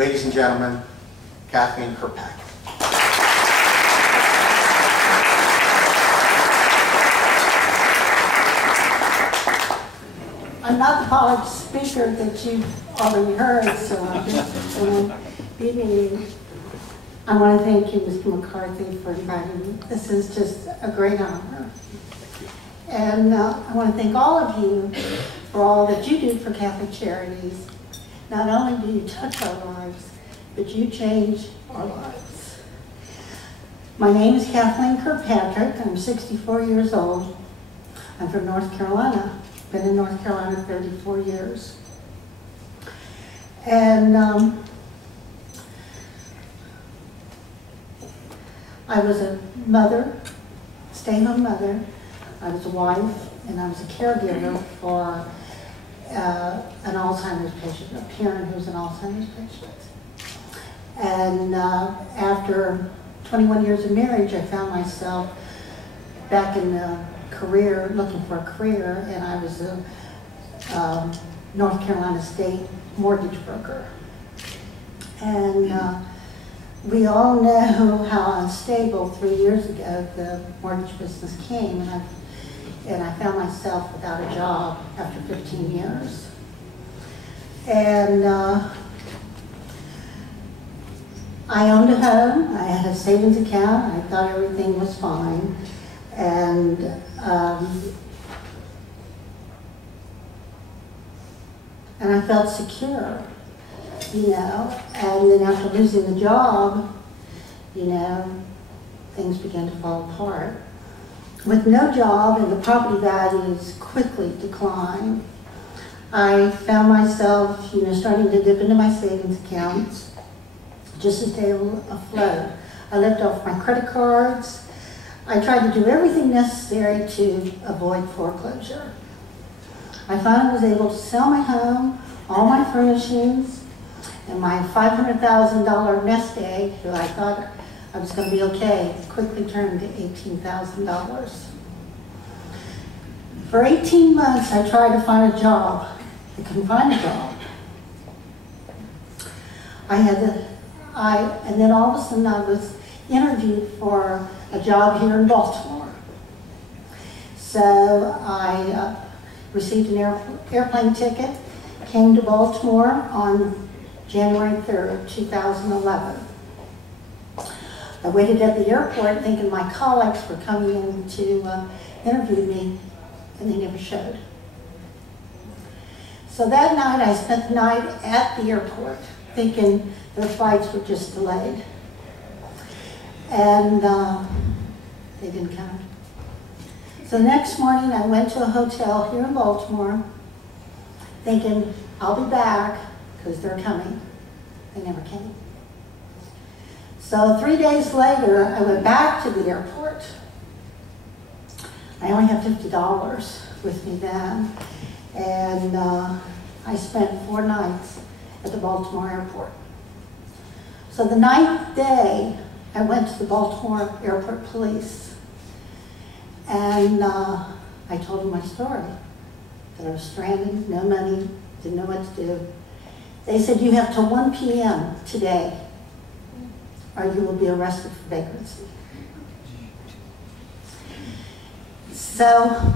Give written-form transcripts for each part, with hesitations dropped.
Ladies and gentlemen, Kathleen Kirkpatrick. I'm not the polished speaker that you've already heard, so I'm just going to be meeting. I want to thank you, Mr. McCarthy, for inviting me. This is just a great honor. And I want to thank all of you for all that you do for Catholic Charities. Not only do you touch our lives, but you change our lives. My name is Kathleen Kirkpatrick. I'm 64 years old. I'm from North Carolina. Been in North Carolina 34 years. And I was a mother, stay-home mother. I was a wife, and I was a caregiver for an Alzheimer's patient, a parent who's an Alzheimer's patient. And after 21 years of marriage, I found myself back in the career, looking for a career, and I was a North Carolina State mortgage broker. And we all know how unstable 3 years ago the mortgage business came, and I found myself without a job after 15 years. And I owned a home, I had a savings account, I thought everything was fine. And I felt secure, you know, and then after losing the job, you know, things began to fall apart. With no job and the property values quickly declined, I found myself, you know, starting to dip into my savings accounts just to stay afloat. I lived off my credit cards. I tried to do everything necessary to avoid foreclosure. I finally was able to sell my home, all my furnishings, and my $500,000 nest egg, who I thought I was going to be okay, quickly turned to $18,000. For 18 months, I tried to find a job. I couldn't find a job. And then all of a sudden I was interviewed for a job here in Baltimore. So I received an airplane ticket, came to Baltimore on January 3rd, 2011. I waited at the airport thinking my colleagues were coming in to interview me, and they never showed. So that night I spent the night at the airport thinking their flights were just delayed. And they didn't come. So the next morning I went to a hotel here in Baltimore thinking I'll be back because they're coming. They never came. So 3 days later I went back to the airport. I only had $50 with me then, and I spent 4 nights at the Baltimore airport. So the 9th day I went to the Baltimore Airport Police, and I told them my story, that I was stranded, no money, didn't know what to do. They said, you have till 1 p.m. today, or you will be arrested for vagrancy. So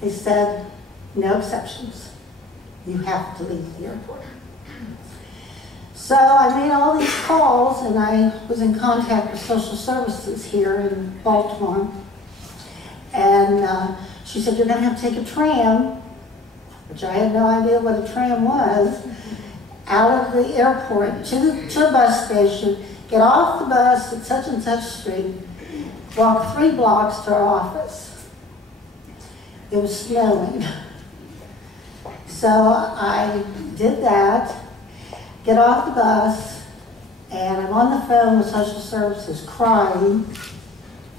they said, no exceptions. You have to leave the airport. So I made all these calls, and I was in contact with social services here in Baltimore. And she said, you're going to have to take a tram, which I had no idea what a tram was, out of the airport to a bus station, get off the bus at such and such street, walk 3 blocks to our office. It was snowing. So I did that, get off the bus, and I'm on the phone with social services crying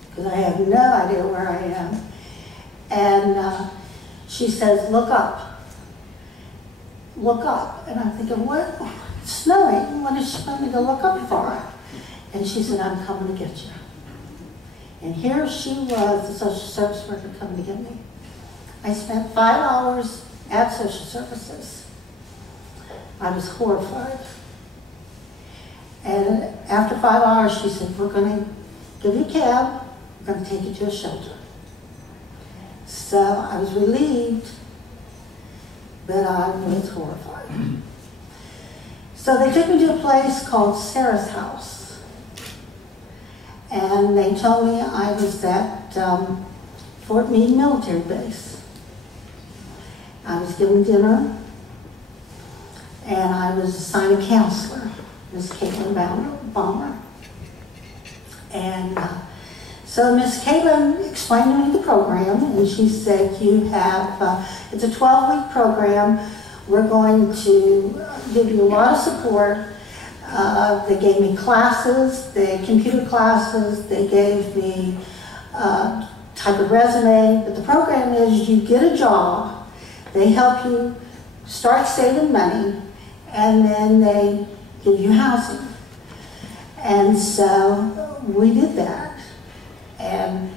because I have no idea where I am. And she says, look up. Look up. And I'm thinking, what? It's snowing. What is she want me to look up for? And she said, I'm coming to get you. And here she was, the social service worker, coming to get me. I spent 5 hours at social services. I was horrified. And after 5 hours, she said, we're going to give you a cab, we're going to take you to a shelter. So I was relieved, but I was horrified. So they took me to a place called Sarah's house. And they told me I was at Fort Meade military base. I was given dinner, and I was assigned a counselor, Miss Caitlin Balmer. And so Miss Caitlin explained to me the program, and she said, you have, it's a 12-week program. We're going to give you a lot of support. They gave me classes, computer classes, they gave me type of resume, but the program is you get a job, they help you start saving money, and then they give you housing. And so we did that. And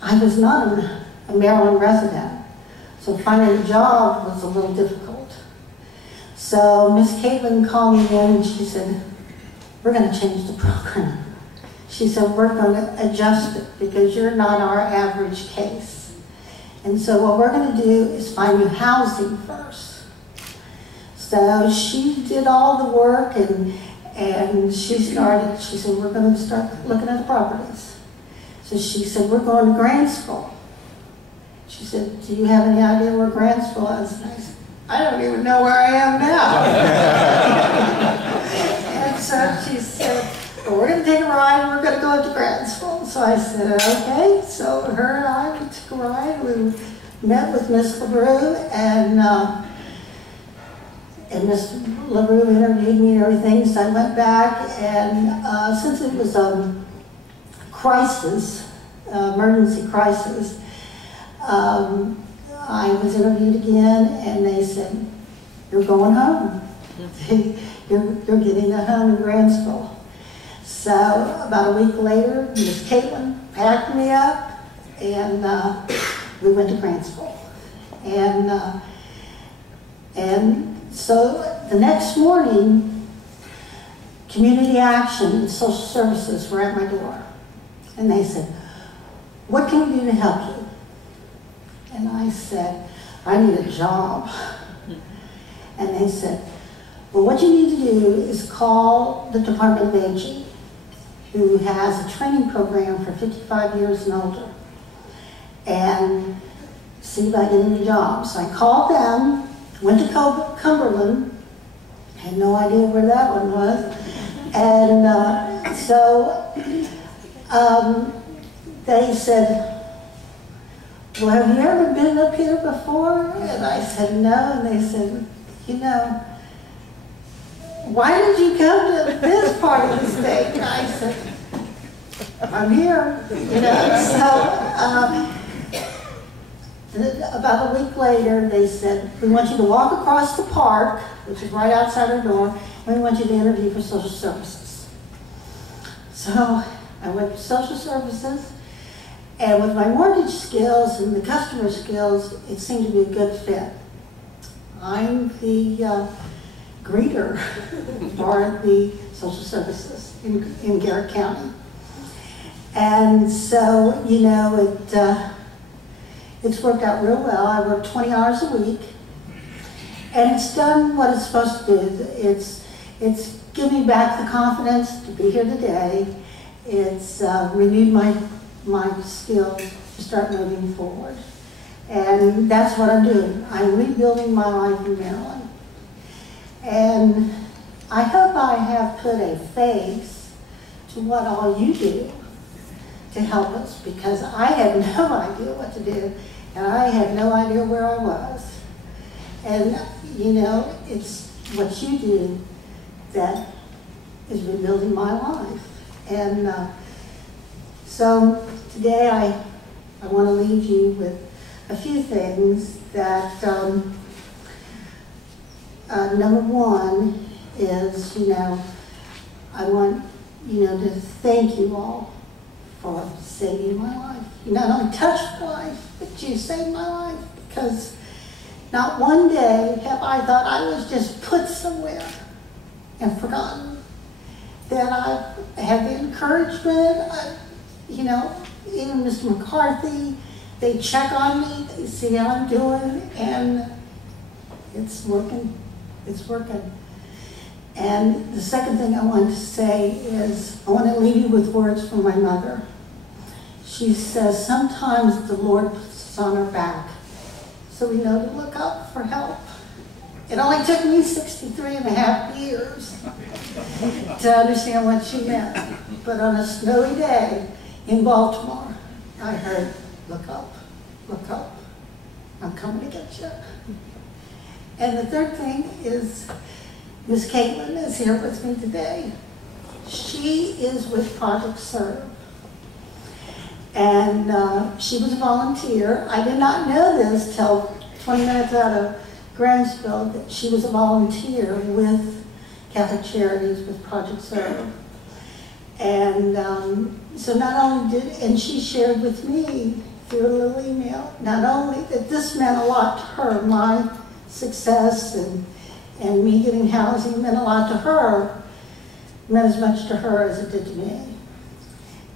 I was not a Maryland resident, so finding a job was a little difficult. So Miss Caitlin called me in and she said, we're going to change the program. She said, we're going to adjust it because you're not our average case. And so what we're going to do is find you housing first. So she did all the work, and she said, we're going to start looking at the properties. So she said, we're going to Grantsville. She said, do you have any idea where Grantsville is? And I said, I don't even know where I am now. And so she said, well, we're going to take a ride and we're going to go to Grantsville. So I said, okay. So her and I, we took a ride. We met with Miss LaRue, and Miss LaRue interviewed me and everything. So I went back, and since it was crisis, emergency crisis, I was interviewed again, and they said, you're going home. you're getting a home in Grantsville. So about a week later, Miss Caitlin packed me up, and we went to Grantsville. And so the next morning, Community Action and Social Services were at my door. And they said, what can we do to help you? And I said, I need a job. And they said, well, what you need to do is call the Department of Aging, who has a training program for 55 years and older, and see about getting a job. So I called them, went to Cumberland, had no idea where that one was, and so they said, well, have you ever been up here before? And I said, no. And they said, you know, why did you come to this part of the state? And I said, I'm here. You know, so about a week later, they said, we want you to walk across the park, which is right outside our door, and we want you to interview for social services. So I went to social services. And with my mortgage skills and the customer skills, it seemed to be a good fit. I'm the greeter for the social services in Garrett County. And so, you know, it's worked out real well. I work 20 hours a week, and it's done what it's supposed to do. It's given me back the confidence to be here today. It's renewed my skills to start moving forward. And that's what I'm doing. I'm rebuilding my life in Maryland. And I hope I have put a face to what all you do to help us, because I had no idea what to do, and I had no idea where I was. And, you know, it's what you do that is rebuilding my life. And so today I want to leave you with a few things that, number one is, you know, I want, you know, to thank you all for saving my life. You not only touched my life, but you saved my life, because not one day have I thought I was just put somewhere and forgotten. that I have the encouragement, you know, even Mr. McCarthy, they check on me, they see how I'm doing, and it's working, it's working. And the second thing I want to say is, I want to leave you with words from my mother. She says, sometimes the Lord puts us on our back, so we know to look up for help. It only took me 63.5 years to understand what she meant. But on a snowy day in Baltimore, I heard, look up, I'm coming to get you. And the third thing is, Miss Caitlin is here with me today. She is with Project Serve. And she was a volunteer. I did not know this till 20 minutes out of Grantsville, that she was a volunteer with Catholic Charities, with Project Serve. And so not only did, and she shared with me through a little email, not only that this meant a lot to her, my success and me getting housing meant a lot to her, meant as much to her as it did to me.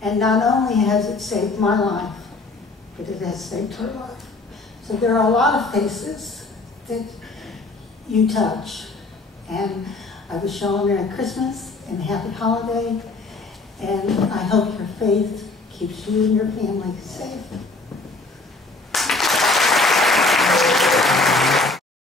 And not only has it saved my life, but it has saved her life. So there are a lot of faces that you touch. And I wish you all a Merry Christmas and a Happy Holiday. And I hope your faith keeps you and your family safe.